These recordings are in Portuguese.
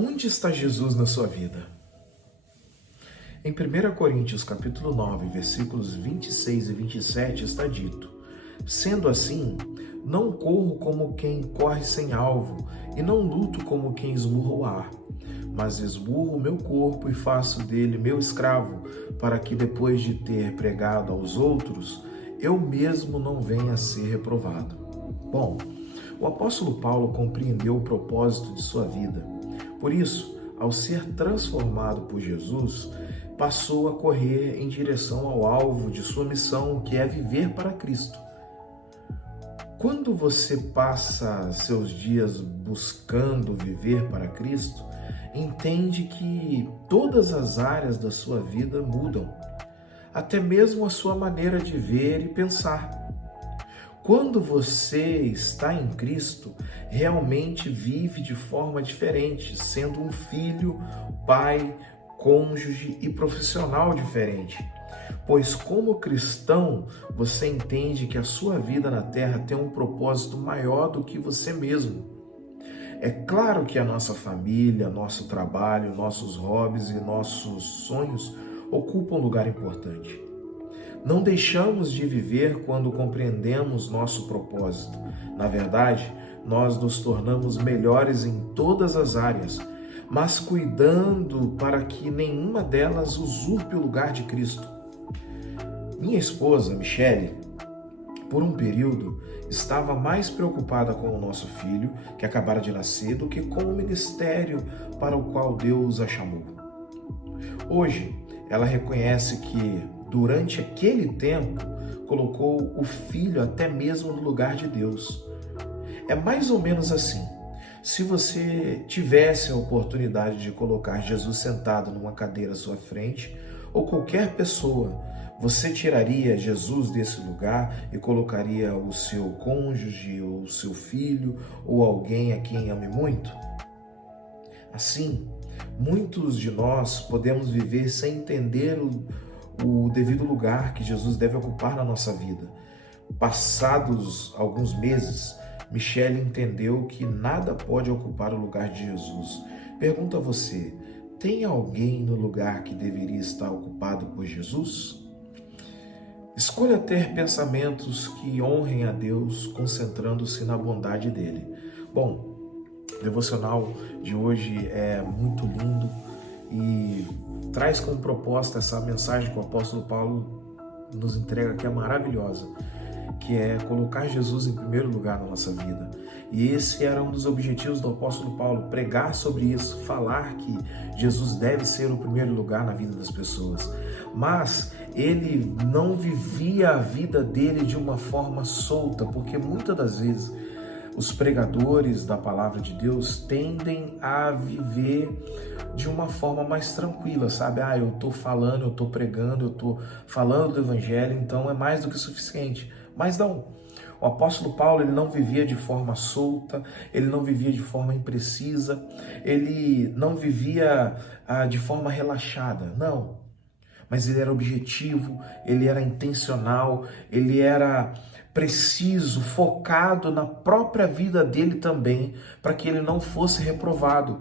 Onde está Jesus na sua vida? Em 1 Coríntios capítulo 9, versículos 26 e 27 está dito: Sendo assim, não corro como quem corre sem alvo, e não luto como quem esmurra o ar, mas esmurro o meu corpo e faço dele meu escravo, para que depois de ter pregado aos outros, eu mesmo não venha a ser reprovado. Bom, o apóstolo Paulo compreendeu o propósito de sua vida. Por isso, ao ser transformado por Jesus, passou a correr em direção ao alvo de sua missão, que é viver para Cristo. Quando você passa seus dias buscando viver para Cristo, entende que todas as áreas da sua vida mudam, até mesmo a sua maneira de ver e pensar. Quando você está em Cristo, realmente vive de forma diferente, sendo um filho, pai, cônjuge e profissional diferente. Pois como cristão, você entende que a sua vida na Terra tem um propósito maior do que você mesmo. É claro que a nossa família, nosso trabalho, nossos hobbies e nossos sonhos ocupam um lugar importante. Não deixamos de viver quando compreendemos nosso propósito. Na verdade, nós nos tornamos melhores em todas as áreas, mas cuidando para que nenhuma delas usurpe o lugar de Cristo. Minha esposa, Michele, por um período, estava mais preocupada com o nosso filho, que acabara de nascer, do que com o ministério para o qual Deus a chamou. Hoje, ela reconhece que, durante aquele tempo, colocou o filho até mesmo no lugar de Deus. É mais ou menos assim. Se você tivesse a oportunidade de colocar Jesus sentado numa cadeira à sua frente, ou qualquer pessoa, você tiraria Jesus desse lugar e colocaria o seu cônjuge, ou o seu filho, ou alguém a quem ame muito? Assim, muitos de nós podemos viver sem entender o devido lugar que Jesus deve ocupar na nossa vida. Passados alguns meses, Michele entendeu que nada pode ocupar o lugar de Jesus. Pergunto a você, tem alguém no lugar que deveria estar ocupado por Jesus? Escolha ter pensamentos que honrem a Deus, concentrando-se na bondade dele. Bom, o devocional de hoje é muito lindo e traz como proposta essa mensagem que o apóstolo Paulo nos entrega, que é maravilhosa, que é colocar Jesus em primeiro lugar na nossa vida. E esse era um dos objetivos do apóstolo Paulo, pregar sobre isso, falar que Jesus deve ser o primeiro lugar na vida das pessoas. Mas ele não vivia a vida dele de uma forma solta, porque muitas das vezes os pregadores da palavra de Deus tendem a viver de uma forma mais tranquila, sabe? Eu estou falando, eu estou pregando, eu estou falando do evangelho, então é mais do que suficiente. Mas não, o apóstolo Paulo, ele não vivia de forma solta, ele não vivia de forma imprecisa, ele não vivia de forma relaxada, não. Mas ele era objetivo, ele era intencional, ele era preciso, focado na própria vida dele também, para que ele não fosse reprovado.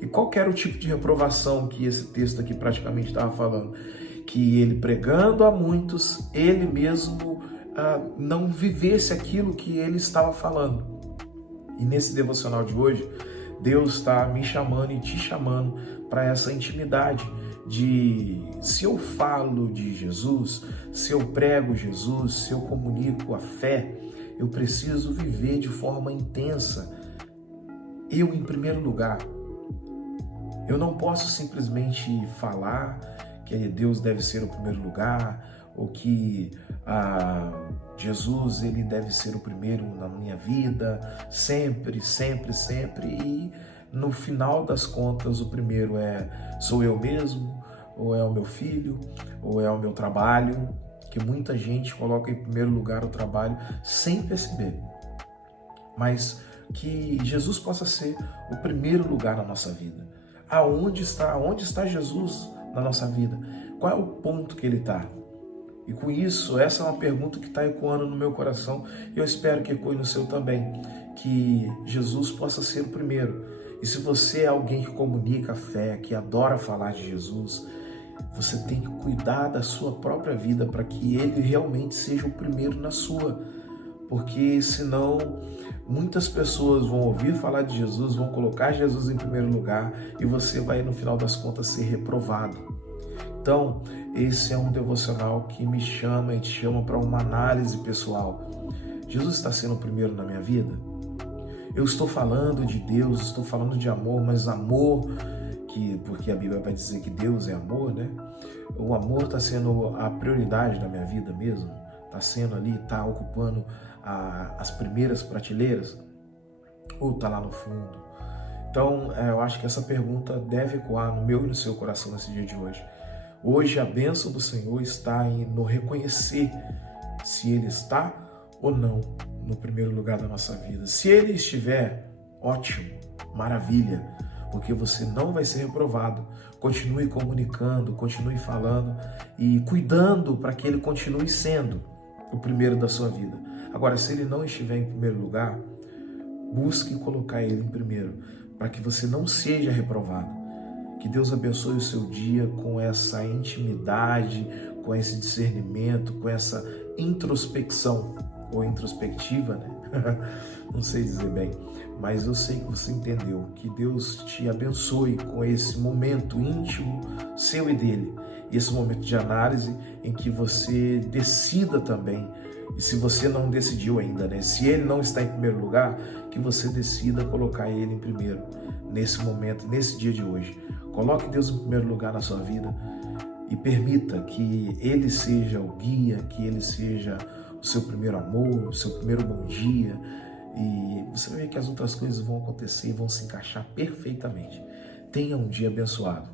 E qual que era o tipo de reprovação que esse texto aqui praticamente estava falando? Que ele, pregando a muitos, ele mesmo não vivesse aquilo que ele estava falando. E nesse devocional de hoje, Deus está me chamando e te chamando para essa intimidade de, se eu falo de Jesus, se eu prego Jesus, se eu comunico a fé, eu preciso viver de forma intensa. Eu em primeiro lugar. Eu não posso simplesmente falar que Deus deve ser o primeiro lugar, ou que Jesus ele deve ser o primeiro na minha vida, sempre, sempre, sempre, e no final das contas o primeiro sou eu mesmo, ou é o meu filho, ou é o meu trabalho, que muita gente coloca em primeiro lugar o trabalho sem perceber. Mas que Jesus possa ser o primeiro lugar na nossa vida. Onde está Jesus na nossa vida? Qual é o ponto que ele está? E com isso, essa é uma pergunta que está ecoando no meu coração e eu espero que ecoe no seu também. Que Jesus possa ser o primeiro E se você é alguém que comunica a fé, que adora falar de Jesus, você tem que cuidar da sua própria vida para que ele realmente seja o primeiro na sua. Porque senão muitas pessoas vão ouvir falar de Jesus, vão colocar Jesus em primeiro lugar e você vai, no final das contas, ser reprovado. Então, esse é um devocional que me chama e te chama para uma análise pessoal. Jesus está sendo o primeiro na minha vida? Eu estou falando de Deus, estou falando de amor, mas amor, porque a Bíblia vai dizer que Deus é amor, né? O amor está sendo a prioridade da minha vida mesmo? Está sendo ali, está ocupando as primeiras prateleiras? Ou está lá no fundo? Então, eu acho que essa pergunta deve ecoar no meu e no seu coração nesse dia de hoje. Hoje, a bênção do Senhor está no reconhecer se Ele está ou não no primeiro lugar da nossa vida. Se Ele estiver, ótimo, maravilha, porque você não vai ser reprovado. Continue comunicando, continue falando e cuidando para que Ele continue sendo o primeiro da sua vida. Agora, se Ele não estiver em primeiro lugar, busque colocar Ele em primeiro, para que você não seja reprovado. Que Deus abençoe o seu dia com essa intimidade, com esse discernimento, com essa introspecção, ou introspectiva, né? Não sei dizer bem, mas eu sei que você entendeu. Que Deus te abençoe com esse momento íntimo seu e dele, e esse momento de análise em que você decida também. E se você não decidiu ainda, né? Se ele não está em primeiro lugar, que você decida colocar ele em primeiro, nesse momento, nesse dia de hoje. Coloque Deus em primeiro lugar na sua vida e permita que ele seja o guia, que ele seja o seu primeiro amor, o seu primeiro bom dia, e você vai ver que as outras coisas vão acontecer e vão se encaixar perfeitamente. Tenha um dia abençoado.